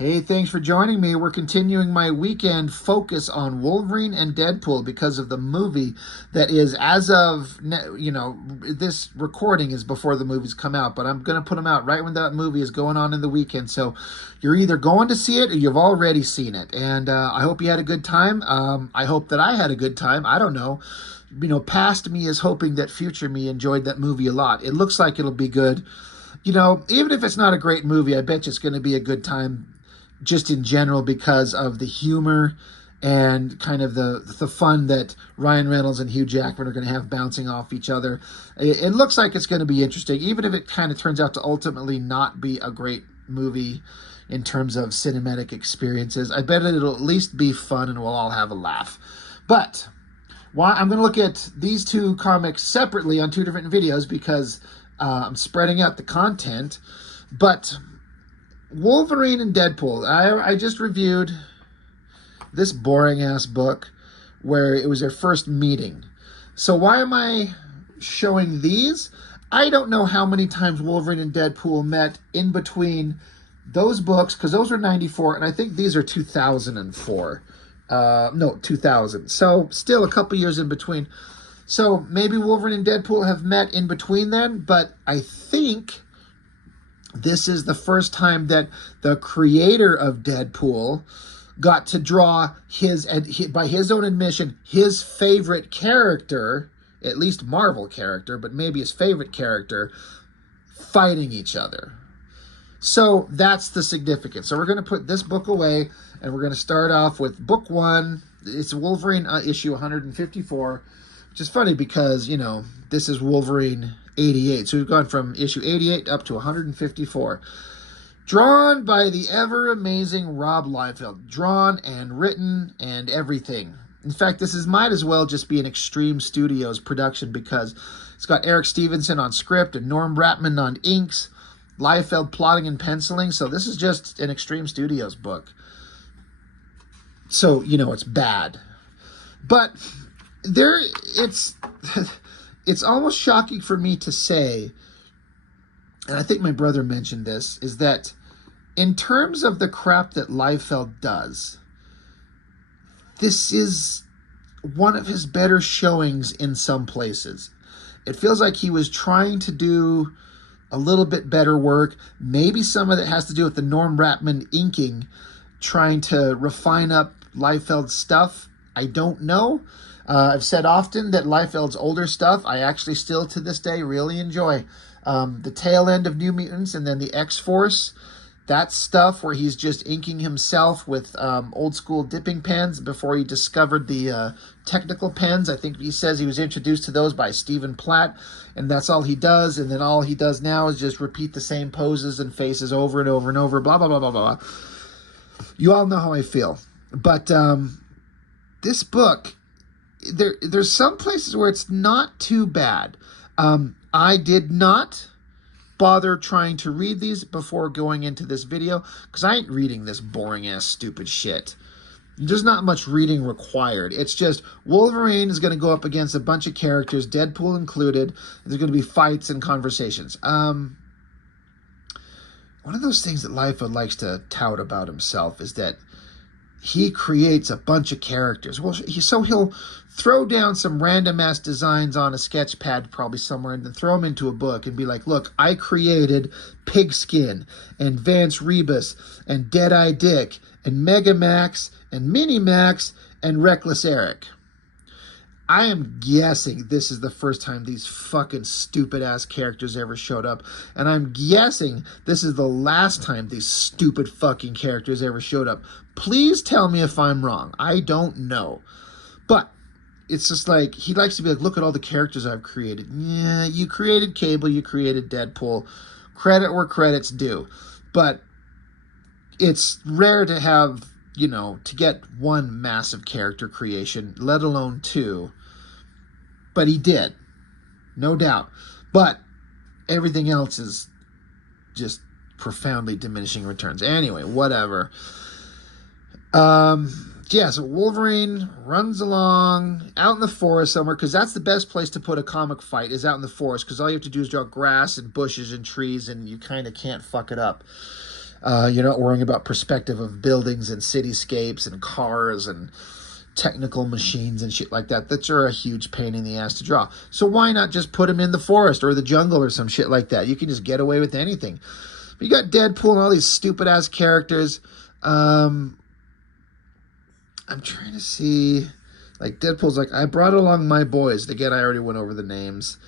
Hey, thanks for joining me. We're continuing my weekend focus on Wolverine and Deadpool because of the movie that is, as of, this recording is before the movies come out, but I'm going to put them out right when that movie is going on in the weekend. So you're either going to see it or you've already seen it. And I hope you had a good time. I hope that I had a good time. I don't know. Past me is hoping that future me enjoyed that movie a lot. It looks like it'll be good. Even if it's not a great movie, I bet you it's going to be a good time just in general because of the humor and kind of the fun that Ryan Reynolds and Hugh Jackman are going to have bouncing off each other. It looks like it's going to be interesting, even if it kind of turns out to ultimately not be a great movie in terms of cinematic experiences. I bet it'll at least be fun and we'll all have a laugh. But I'm going to look at these two comics separately on two different videos because I'm spreading out the content. But Wolverine and Deadpool. I just reviewed this boring-ass book where it was their first meeting. So why am I showing these? I don't know how many times Wolverine and Deadpool met in between those books, because those were 94, and I think these are 2004. No, 2000. So still a couple years in between. So maybe Wolverine and Deadpool have met in between then, but I think this is the first time that the creator of Deadpool got to draw by his own admission, his favorite character, at least Marvel character, but maybe his favorite character, fighting each other. So that's the significance. So we're going to put this book away, and we're going to start off with book one. It's Wolverine issue 154, which is funny because, this is Wolverine 88. So we've gone from issue 88 up to 154. Drawn by the ever-amazing Rob Liefeld. Drawn and written and everything. In fact, might as well just be an Extreme Studios production because it's got Eric Stevenson on script and Norm Ratman on inks. Liefeld plotting and penciling. So this is just an Extreme Studios book. So, it's bad. But it's almost shocking for me to say, and I think my brother mentioned this, is that in terms of the crap that Liefeld does, this is one of his better showings in some places. It feels like he was trying to do a little bit better work. Maybe some of it has to do with the Norm Ratman inking, trying to refine up Liefeld's stuff. I don't know. I've said often that Liefeld's older stuff, I actually still to this day really enjoy. The tail end of New Mutants and then the X-Force, that stuff where he's just inking himself with old school dipping pens before he discovered the technical pens. I think he says he was introduced to those by Stephen Platt, and that's all he does. And then all he does now is just repeat the same poses and faces over and over and over, blah, blah, blah, blah, blah. You all know how I feel. But this book, there's some places where it's not too bad. I did not bother trying to read these before going into this video because I ain't reading this boring ass stupid shit. There's not much reading required. It's just Wolverine is going to go up against a bunch of characters, Deadpool included. There's going to be fights and conversations. One of those things that Liefeld likes to tout about himself is that he creates a bunch of characters. Well, so he'll throw down some random-ass designs on a sketch pad probably somewhere and then throw them into a book and be like, look, I created Pigskin and Vance Rebus and Deadeye Dick and Mega Max and Mini Max and Reckless Eric. I am guessing this is the first time these fucking stupid-ass characters ever showed up. And I'm guessing this is the last time these stupid fucking characters ever showed up. Please tell me if I'm wrong. I don't know. But it's just like, he likes to be like, look at all the characters I've created. Yeah, you created Cable, you created Deadpool. Credit where credit's due. But it's rare to have, to get one massive character creation, let alone two. But he did, no doubt. But everything else is just profoundly diminishing returns. Anyway, whatever. So Wolverine runs along out in the forest somewhere, because that's the best place to put a comic fight, is out in the forest, because all you have to do is draw grass and bushes and trees, and you kind of can't fuck it up. You're not worrying about perspective of buildings and cityscapes and cars and technical machines and shit like that that are a huge pain in the ass to draw. So why not just put him in the forest or the jungle or some shit like that? You can just get away with anything. But you got Deadpool and all these stupid ass characters. I'm trying to see, like Deadpool's like, I brought along my boys. Again, I already went over the names.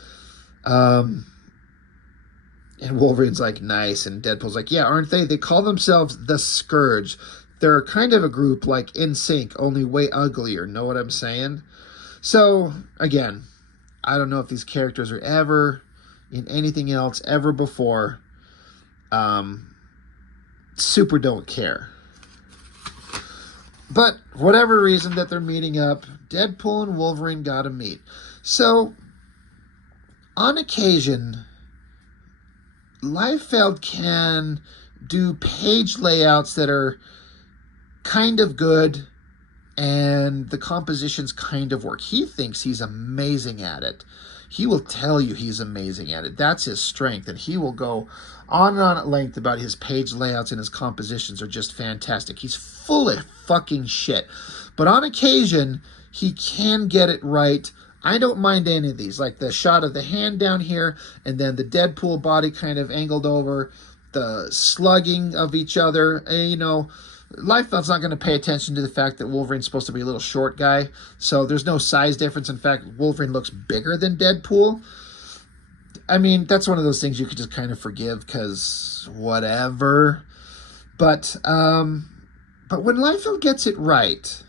And Wolverine's like, nice. And Deadpool's like, yeah, aren't they? They call themselves the Scourge. They're kind of a group like In Sync, only way uglier. Know what I'm saying? So, again, I don't know if these characters are ever in anything else ever before. Super don't care. But whatever reason that they're meeting up, Deadpool and Wolverine gotta meet. So, on occasion, Liefeld can do page layouts that are kind of good and the compositions kind of work. He thinks he's amazing at it. He will tell you he's amazing at it. That's his strength, and he will go on and on at length about his page layouts, and his compositions are just fantastic. He's full of fucking shit. But on occasion, he can get it right. I don't mind any of these, like the shot of the hand down here, and then the Deadpool body kind of angled over, the slugging of each other. Liefeld's not going to pay attention to the fact that Wolverine's supposed to be a little short guy, so there's no size difference. In fact, Wolverine looks bigger than Deadpool. I mean, that's one of those things you could just kind of forgive, because whatever. But when Liefeld gets it right,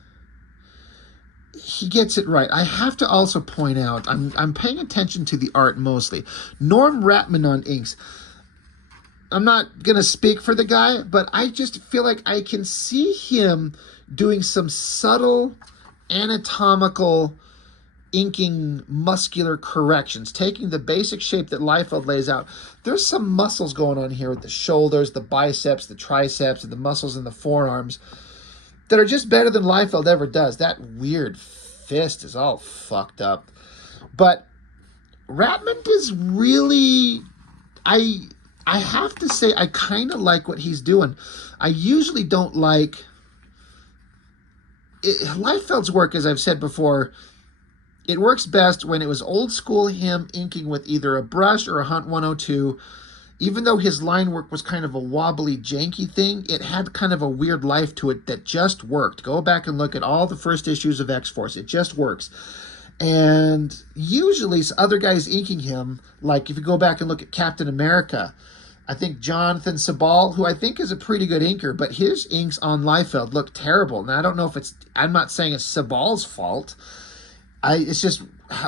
he gets it right. I have to also point out, I'm paying attention to the art mostly. Norm Ratman on inks. I'm not going to speak for the guy, but I just feel like I can see him doing some subtle anatomical inking muscular corrections, taking the basic shape that Liefeld lays out. There's some muscles going on here with the shoulders, the biceps, the triceps, and the muscles in the forearms that are just better than Liefeld ever does. That weird fist is all fucked up. But Ratman is really... I have to say, I kind of like what he's doing. I usually don't like... Liefeld's work, as I've said before, it works best when it was old school him inking with either a brush or a Hunt 102. Even though his line work was kind of a wobbly, janky thing, it had kind of a weird life to it that just worked. Go back and look at all the first issues of X-Force. It just works. And usually other guys inking him, like if you go back and look at Captain America, I think Jonathan Sabal, who I think is a pretty good inker, but his inks on Liefeld look terrible. Now, I don't know if I'm not saying it's Sabal's fault. It's just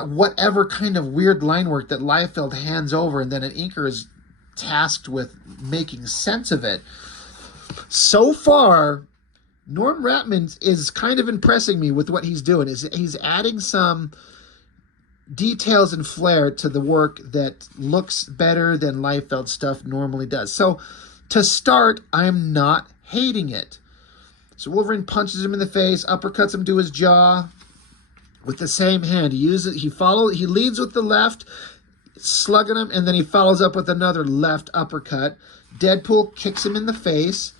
whatever kind of weird line work that Liefeld hands over, and then an inker is tasked with making sense of it. So far, Norm Ratman is kind of impressing me with what he's doing. He's adding some details and flair to the work that looks better than Liefeld stuff normally does. So, to start, I'm not hating it. So Wolverine punches him in the face, uppercuts him to his jaw with the same hand. He leads with the left, slugging him, and then he follows up with another left uppercut. Deadpool kicks him in the face.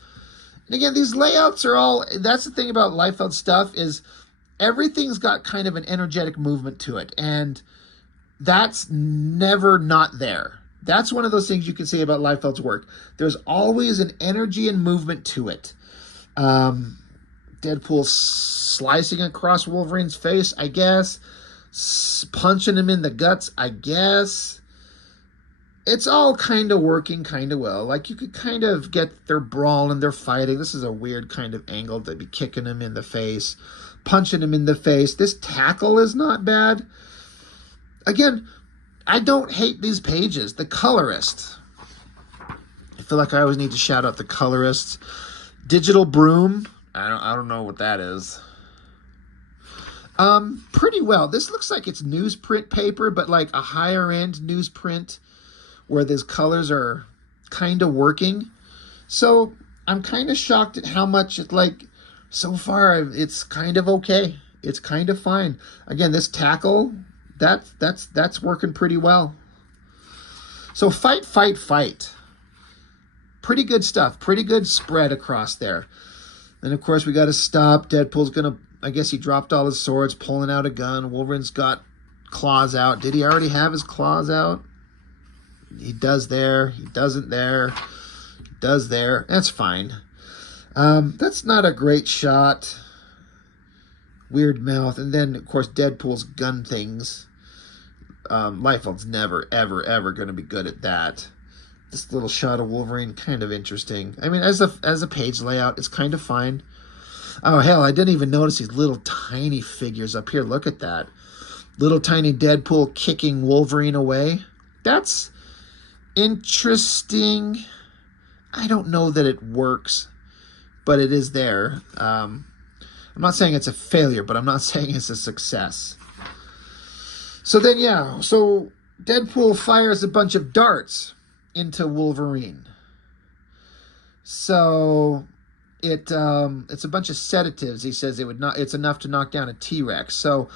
And again, these layouts are all... That's the thing about Liefeld stuff, is everything's got kind of an energetic movement to it. And that's never not there. That's one of those things you can say about Liefeld's work. There's always an energy and movement to it. Deadpool slicing across Wolverine's face, I guess. Punching him in the guts, I guess. It's all kind of working kind of well. Like, you could kind of get their brawl and they're fighting. This is a weird kind of angle to be kicking him in the face, punching him in the face. This tackle is not bad. Again, I don't hate these pages. The colorist. I feel like I always need to shout out the colorists. Digital Broom. I don't know what that is. Pretty well. This looks like it's newsprint paper, but like a higher end newsprint where these colors are kind of working. So I'm kind of shocked at how much it, like, so far it's kind of okay. It's kind of fine. Again, this tackle, that's working pretty well. So fight. pretty good stuff. Pretty good spread across there. Then, of course, we got to stop. Deadpool's going to, I guess he dropped all his swords, pulling out a gun. Wolverine's got claws out. Did he already have his claws out? He does there. He doesn't there. He does there. That's fine. That's not a great shot. Weird mouth. And then, of course, Deadpool's gun things. Liefeld's never, ever, ever going to be good at that. This little shot of Wolverine, kind of interesting. I mean, as a page layout, it's kind of fine. Oh, hell, I didn't even notice these little tiny figures up here. Look at that. Little tiny Deadpool kicking Wolverine away. That's interesting. I don't know that it works, but it is there. I'm not saying it's a failure, but I'm not saying it's a success. So then, yeah, so Deadpool fires a bunch of darts into Wolverine. So it's a bunch of sedatives. He says it's enough to knock down a T-Rex. So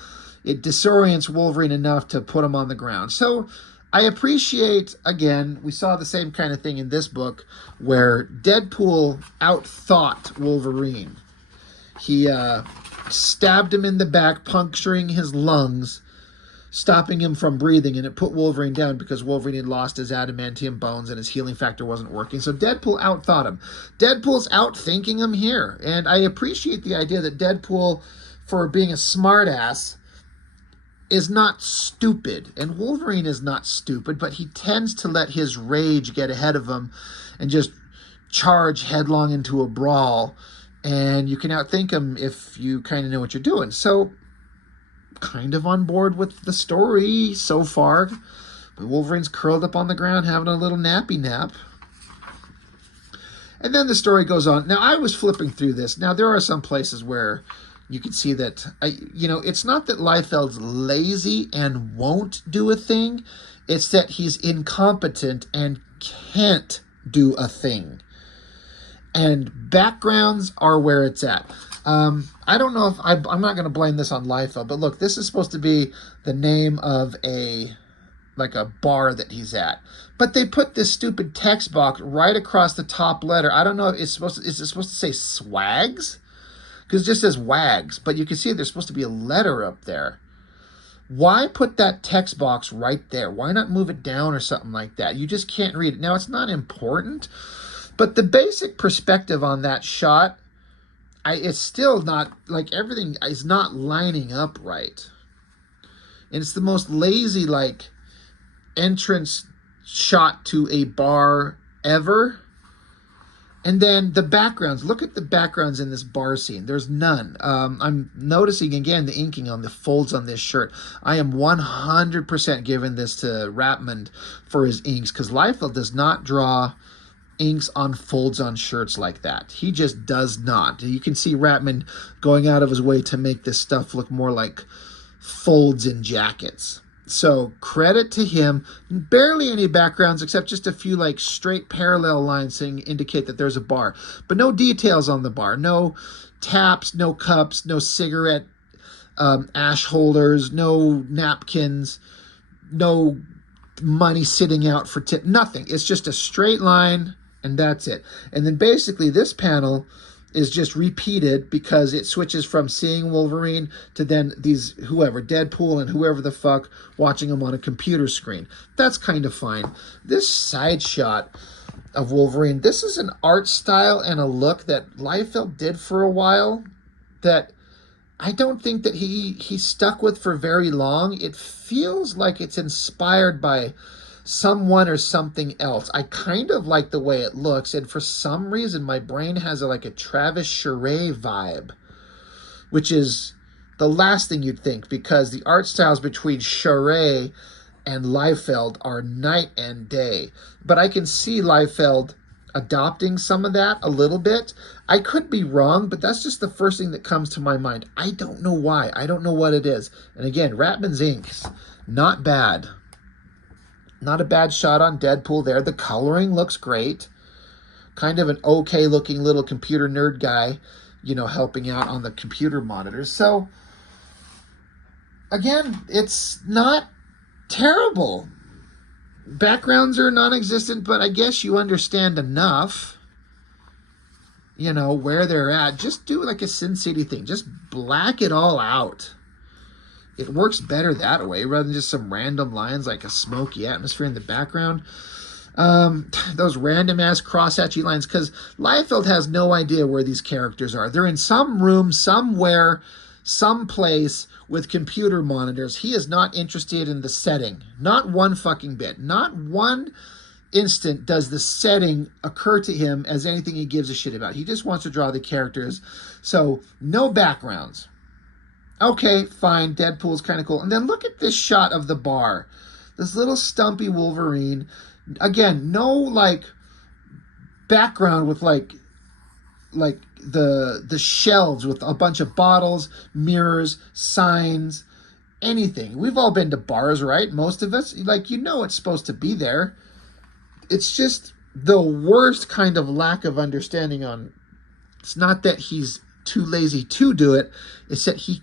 it disorients Wolverine enough to put him on the ground. So I appreciate, again, we saw the same kind of thing in this book where Deadpool outthought Wolverine. He stabbed him in the back, puncturing his lungs, stopping him from breathing, and it put Wolverine down because Wolverine had lost his adamantium bones and his healing factor wasn't working. So Deadpool outthought him. Deadpool's outthinking him here, and I appreciate the idea that Deadpool, for being a smartass, is not stupid. And Wolverine is not stupid, but he tends to let his rage get ahead of him and just charge headlong into a brawl. And you can outthink him if you kind of know what you're doing. So, kind of on board with the story so far. But Wolverine's curled up on the ground having a little nappy nap. And then the story goes on. Now, I was flipping through this. Now, there are some places where you can see that, it's not that Liefeld's lazy and won't do a thing. It's that he's incompetent and can't do a thing. And backgrounds are where it's at. I don't know if I'm not going to blame this on Liefeld, but look, this is supposed to be the name of a bar that he's at. But they put this stupid text box right across the top letter. I don't know if is it supposed to say Swags? Because it just says Wags, but you can see there's supposed to be a letter up there. Why put that text box right there? Why not move it down or something like that? You just can't read it. Now, it's not important, but the basic perspective on that shot, it's still not, everything is not lining up right. And it's the most lazy, entrance shot to a bar ever. And then the backgrounds. Look at the backgrounds in this bar scene. There's none. I'm noticing, again, the inking on the folds on this shirt. I am 100% giving this to Rapmund for his inks, because Liefeld does not draw inks on folds on shirts like that. He just does not. You can see Rapmund going out of his way to make this stuff look more like folds in jackets. So credit to him. Barely any backgrounds except just a few straight parallel lines saying indicate that there's a bar. But no details on the bar. No taps, no cups, no cigarette ash holders, no napkins, no money sitting out for tip. Nothing. It's just a straight line and that's it. And then basically this panel is just repeated because it switches from seeing Wolverine to then these Deadpool and whoever the fuck watching him on a computer screen. That's kind of fine. This side shot of Wolverine, this is an art style and a look that Liefeld did for a while that I don't think that he stuck with for very long. It feels like it's inspired by someone or something else. I kind of like the way it looks, and for some reason my brain has a Travis Charest vibe, which is the last thing you'd think, because the art styles between Charest and Liefeld are night and day. But I can see Liefeld adopting some of that a little bit. I could be wrong, but that's just the first thing that comes to my mind. I don't know why. I don't know what it is. And again, Rapmund's inks, not bad. Not a bad shot on Deadpool there. The coloring looks great. Kind of an okay looking little computer nerd guy, helping out on the computer monitors. So, again, it's not terrible. backgrounds are non-existent, but I guess you understand enough, where they're at. Just do like a Sin City thing. Just black it all out. It works better that way rather than just some random lines like a smoky atmosphere in the background. Those random ass cross-hatchy lines, because Liefeld has no idea where these characters are. They're in some room somewhere, someplace with computer monitors. He is not interested in the setting. Not one fucking bit. Not one instant does the setting occur to him as anything he gives a shit about. He just wants to draw the characters. So no backgrounds. Okay, fine. Deadpool's kind of cool. And then look at this shot of the bar. This little stumpy Wolverine. Again, no like background with like the shelves with a bunch of bottles, mirrors, signs, anything. We've all been to bars, right? Most of us. Like, it's supposed to be there. It's just the worst kind of lack of understanding on. It's not that he's too lazy to do it. It's that he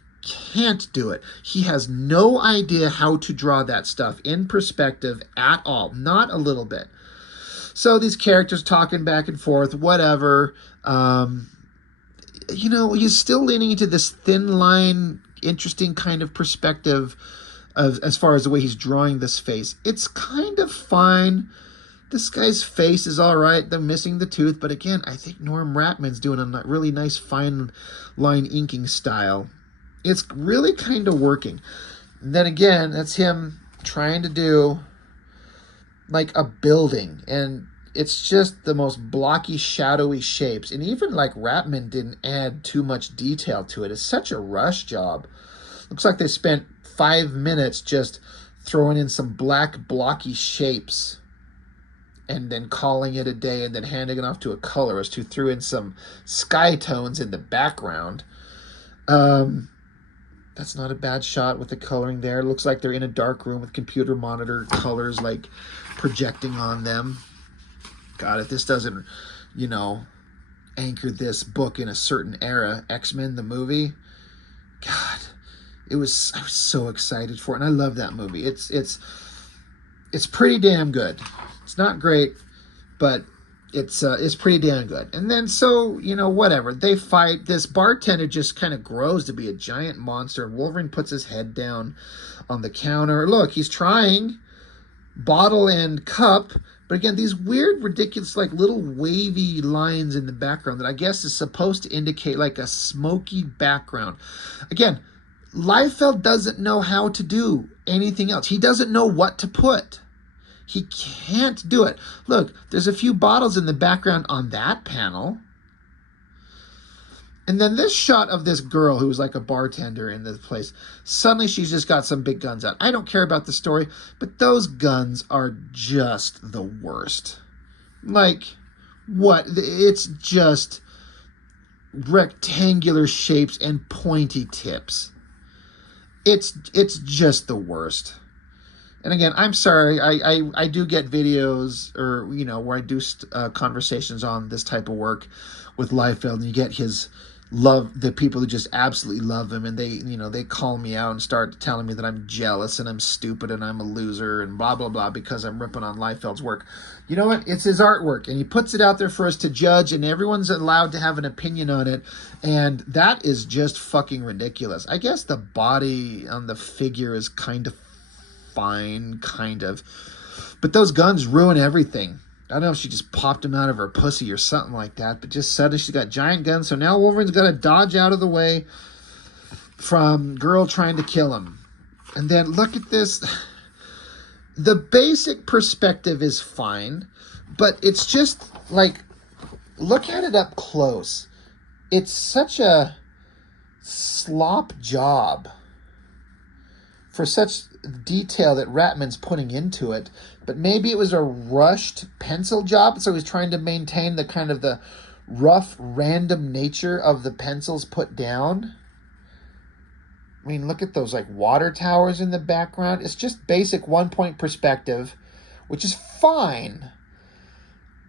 can't do it. He has no idea how to draw that stuff in perspective at all. Not a little bit. So these characters talking back and forth, whatever. He's still leaning into this thin line, interesting kind of perspective as far as the way he's drawing this face. It's kind of fine. This guy's face is all right. They're missing the tooth. But again, I think Norm Ratman's doing a really nice fine line inking style. It's really kind of working. And then again, that's him trying to do like a building. And it's just the most blocky, shadowy shapes. And even like Ratman didn't add too much detail to it. It's such a rush job. Looks like they spent 5 minutes just throwing in some black, blocky shapes and then calling it a day and then handing it off to a colorist who threw in some sky tones in the background. That's not a bad shot with the coloring there. It looks like they're in a dark room with computer monitor colors like projecting on them. God, if this doesn't, anchor this book in a certain era, X-Men, the movie, God, I was so excited for it. And I love that movie. It's pretty damn good. It's not great, but it's pretty damn good. And then whatever. They fight. This bartender just kind of grows to be a giant monster. And Wolverine puts his head down on the counter. Look, he's trying bottle and cup. But again, these weird, ridiculous, like little wavy lines in the background that I guess is supposed to indicate like a smoky background. Again, Liefeld doesn't know how to do anything else. He doesn't know what to put. He can't do it. Look, there's a few bottles in the background on that panel. And then this shot of this girl who was like a bartender in this place. Suddenly she's just got some big guns out. I don't care about the story, but those guns are just the worst. Like, what? It's just rectangular shapes and pointy tips. It's just the worst. And again, I'm sorry, I do get videos or, where I do conversations on this type of work with Liefeld, and you get his love, the people who just absolutely love him, and they call me out and start telling me that I'm jealous and I'm stupid and I'm a loser and blah, blah, blah because I'm ripping on Liefeld's work. You know what? It's his artwork, and he puts it out there for us to judge, and everyone's allowed to have an opinion on it, and that is just fucking ridiculous. I guess the body on the figure is kind of fine, kind of. But those guns ruin everything. I don't know if she just popped him out of her pussy or something like that, but just suddenly she's got giant guns, so now Wolverine's got to dodge out of the way from girl trying to kill him. And then look at this. The basic perspective is fine, but it's just like, look at it up close. It's such a slop job for such detail that Ratman's putting into it, but maybe it was a rushed pencil job, so he's trying to maintain the kind of the rough, random nature of the pencils put down. I mean, look at those like water towers in the background. It's just basic one-point perspective, which is fine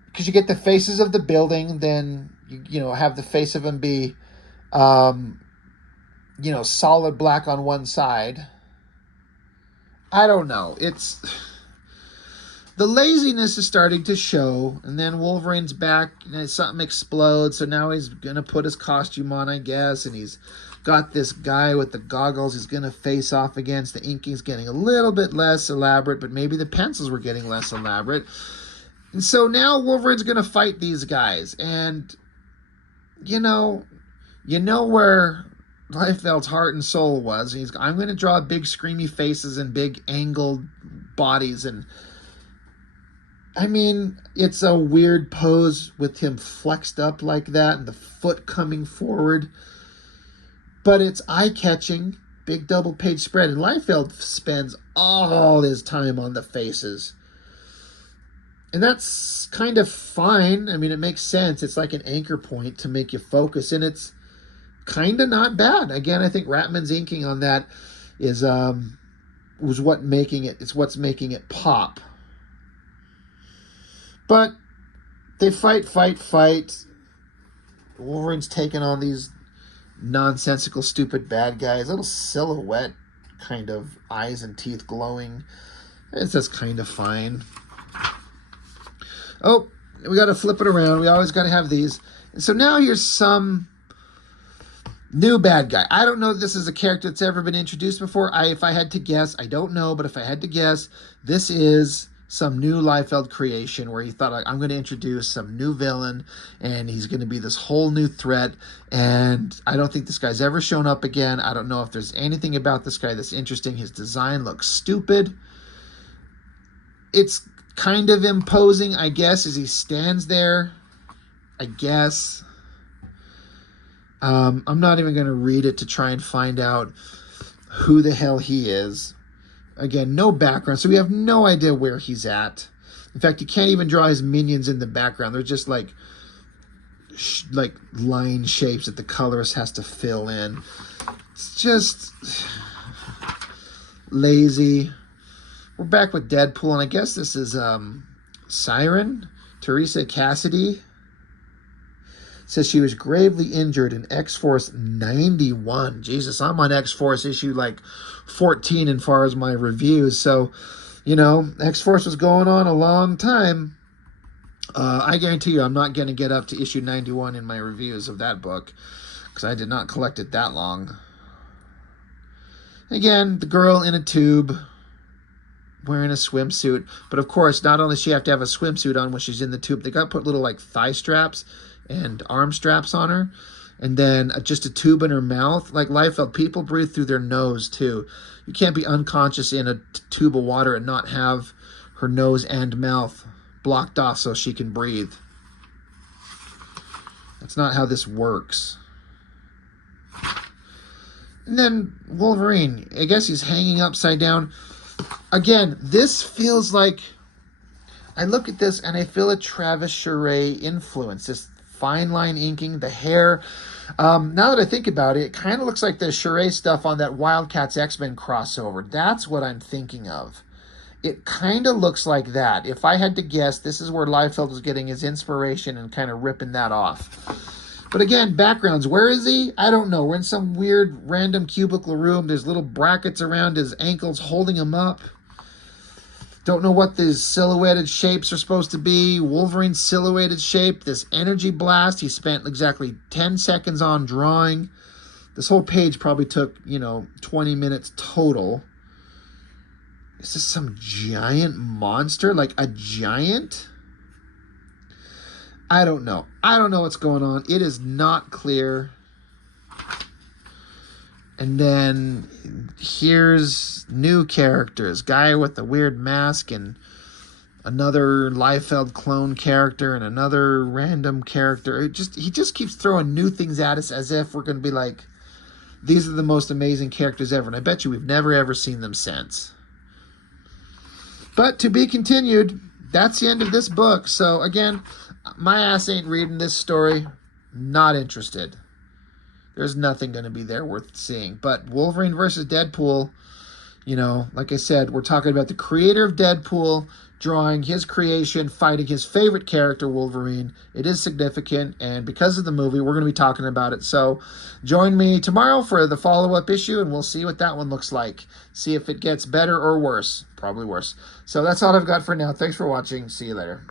because you get the faces of the building, then you have the face of him be solid black on one side. I don't know. the laziness is starting to show, and then Wolverine's back, and something explodes, so now he's gonna put his costume on, I guess, and he's got this guy with the goggles he's gonna face off against. The inking's getting a little bit less elaborate, but maybe the pencils were getting less elaborate. And so now Wolverine's gonna fight these guys, and you know where Liefeld's heart and soul was. I'm going to draw big screamy faces and big angled bodies. And I mean, it's a weird pose with him flexed up like that and the foot coming forward. But it's eye-catching. Big double-page spread. And Liefeld spends all his time on the faces. And that's kind of fine. I mean, it makes sense. It's like an anchor point to make you focus. And it's kind of not bad. Again, I think Ratman's inking on that is what's making it pop. But they fight. Wolverine's taking on these nonsensical, stupid bad guys. Little silhouette kind of eyes and teeth glowing. It's just kind of fine. Oh, we got to flip it around. We always got to have these. And so now here's some new bad guy. I don't know if this is a character that's ever been introduced before. If I had to guess, I don't know, but if I had to guess, this is some new Liefeld creation where he thought, like, I'm going to introduce some new villain, and he's going to be this whole new threat, and I don't think this guy's ever shown up again. I don't know if there's anything about this guy that's interesting. His design looks stupid. It's kind of imposing, I guess, as he stands there, I guess. I'm not even going to read it to try and find out who the hell he is. Again, no background, so we have no idea where he's at. In fact, you can't even draw his minions in the background. They're just like line shapes that the colorist has to fill in. It's just lazy. We're back with Deadpool, and I guess this is Siren, Teresa Cassidy. Says she was gravely injured in X-Force 91. Jesus, I'm on X-Force issue like 14 as far as my reviews. So, X-Force was going on a long time. I guarantee you I'm not going to get up to issue 91 in my reviews of that book, because I did not collect it that long. Again, the girl in a tube wearing a swimsuit. But of course, not only does she have to have a swimsuit on when she's in the tube, they got to put little like thigh straps and arm straps on her, and then just a tube in her mouth. Like Liefeld, people breathe through their nose too. You can't be unconscious in a tube of water and not have her nose and mouth blocked off so she can breathe. That's not how this works. And then Wolverine, I guess he's hanging upside down. Again, this feels like, I look at this and I feel a Travis Charest influence. This fine line inking, the hair. Now that I think about it, it kind of looks like the Charest stuff on that Wildcats X-Men crossover. That's what I'm thinking of. It kind of looks like that. If I had to guess, this is where Liefeld was getting his inspiration and kind of ripping that off. But again, backgrounds. Where is he? I don't know. We're in some weird random cubicle room. There's little brackets around his ankles holding him up. Don't know what these silhouetted shapes are supposed to be. Wolverine's silhouetted shape, this energy blast, he spent exactly 10 seconds on drawing. This whole page probably took, 20 minutes total. Is this some giant monster? Like a giant? I don't know. I don't know what's going on. It is not clear. And then here's new characters. Guy with the weird mask, and another Liefeld clone character, and another random character. He just keeps throwing new things at us as if we're going to be like, these are the most amazing characters ever. And I bet you we've never ever seen them since. But to be continued. That's the end of this book. So again, my ass ain't reading this story. Not interested. There's nothing going to be there worth seeing. But Wolverine versus Deadpool, like I said, we're talking about the creator of Deadpool drawing his creation, fighting his favorite character, Wolverine. It is significant, and because of the movie, we're going to be talking about it. So join me tomorrow for the follow-up issue, and we'll see what that one looks like. See if it gets better or worse. Probably worse. So that's all I've got for now. Thanks for watching. See you later.